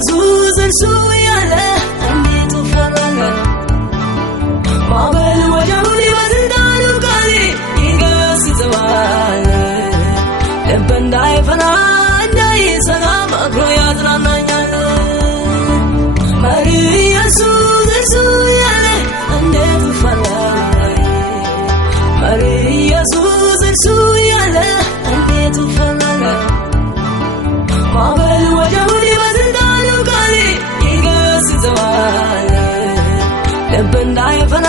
ኢየሱስ እርሱ ያለ እንዴት ፈራለ ማዕበል ወጀቡን በስልጣኑ ቃል ይገስጸዋል ልብ እንዳይፈራ እንዳይሰጋ መክሮ ያጽናናኛል መሪ ኢየሱስ እርሱ ያለ እንዴት ፈራለ መሪ ኢየሱስ እርሱ ያለ እንዴት ፈራለ ማዕበል ወጀቡን በስልጣኑ ቃል ይገስጸዋል ልብ እንዳይፈራ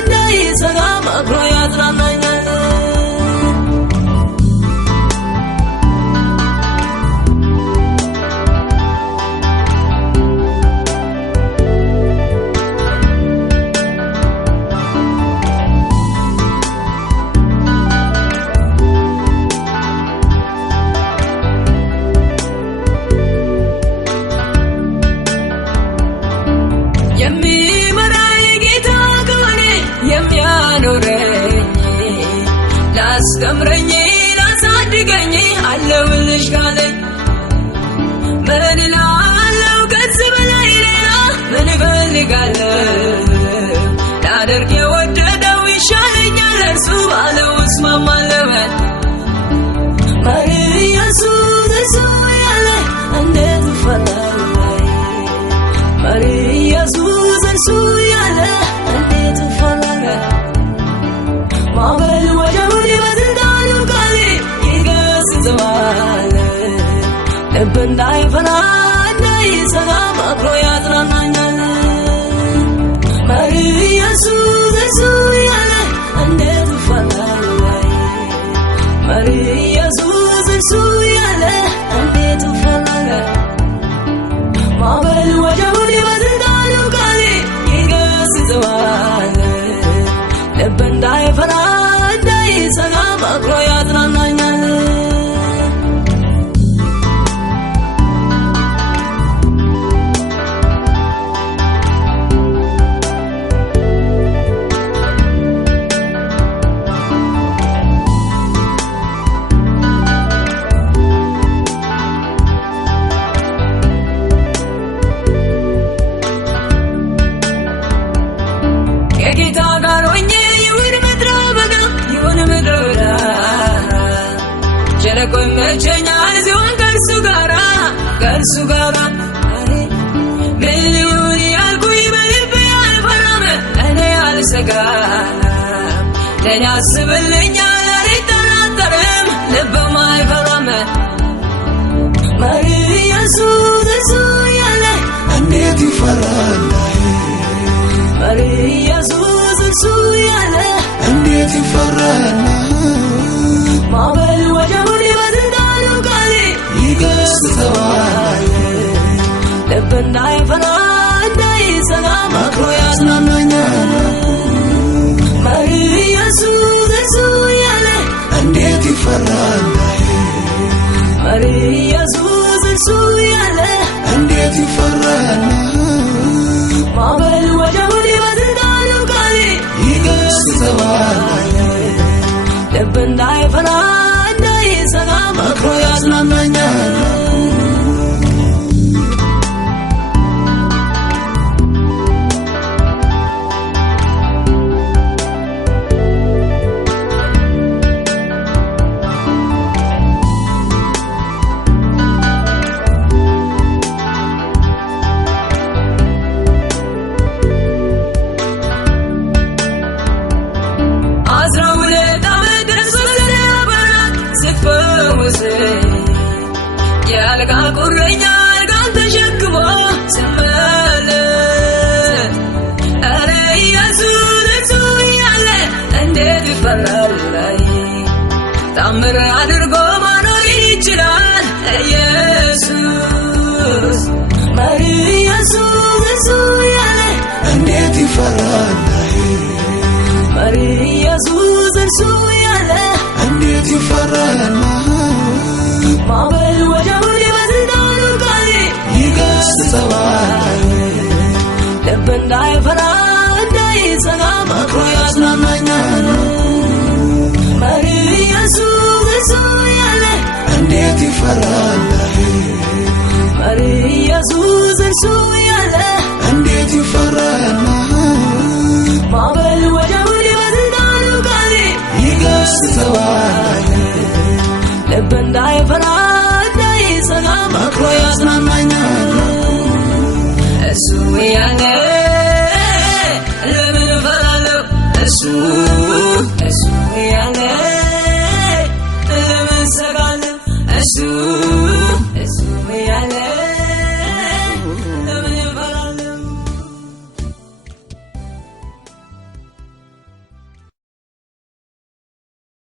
እንዳይሰጋ መክሮ ያጽናናኛል ላስተምረኝ ላሳድገኝ አለሁልሽ ካለኝ ምን እላለሁ ከዚህ በላይ ሌላ ምን እፈልጋለሁ ላደርግ የወደደው ይሻለኛል እርሱ ባለው እስማማለሁ መሪ ኢየሱስ እርሱ ያለ እንዴት እፈራለሁ መሪ ኢየሱስ እርሱ ያለ እንዴት እፈራለሁ ማዕበል ወጀቡን በስልጣኑ ቃል ይገስጸዋል ልብ እንዳይፈራ እንዳይሰጋ መክሮ ያጽናናኛል መሪ ኢየሱስ እርሱ ያለ እንዴት እፈራለሁ መሪ ኢየሱስ እርሱ ያለ እንዴት እፈራለሁ ማዕበል ወጀቡን በስልጣኑ ቃል ይገስጸዋል ልብ እንዳይፈራ እንዳይሰጋ መክሮ ያጽናናኛል ከጌታ ጋር ሆኜ ሸለቆ ይመቸኛል ሲሆን ከእርሱ ጋራ ምን ይሁን ያልኩኝ በልቤ አልፈራም እኔ አልሰጋም ለእኔ አስብልኛል አልጠራጠርም ልቤም አይፈራም መሪ ኢየሱስ እርሱ ያለ እንዴት ይፈራል መሪ ኢየሱስ እርሱ ያለ እንዴት ይፈራል ማዕበል ወጀቡን በስልጣኑ ቃል ይገስጸዋል ልብ እንዳይፈራ እንዳይሰጋ መክሮ ያጽናናኛል መሪ ኢየሱስ እርሱ ያለ እንዴት ይፈራል መሪ ኢየሱስ እርሱ ያለ እንዴት ይፈራል ማዕበል ወጀቡን በስልጣኑ ቃል ይገስጸዋል ልብ እንዳይፈራ እንዳይሰጋ መክሮ ያጽናናኛል ያልጋ ቁረኛ አልጋን ተሸክሞ ስመለስ ኧረ ኢየሱስ እርሱ ያለ እንዴት ይፈራል ታምር አድርጎ ማኖር ይችላል ኢየሱስ መሪ ኢየሱስ እርሱ ያለ እንዴት ይፈራል መሪ ኢየሱስ እርሱ ያለ እንዴት ይፈራል ማዕበል ወጀቡን በስልጣኑ ቃል ይገስጸዋል ልብ እንዳይፈራ እንዳይሰጋ መክሮ ያጽናናኛል መሪ ኢየሱስ እርሱ ያለ እንዴት ይፈራል መሪ ኢየሱስ እርሱ ያለ እንዴት ይፈራል ማዕበል ወጀቡን በስልጣኑ ቃል ይገስጸዋል ልብ እንዳይፈራ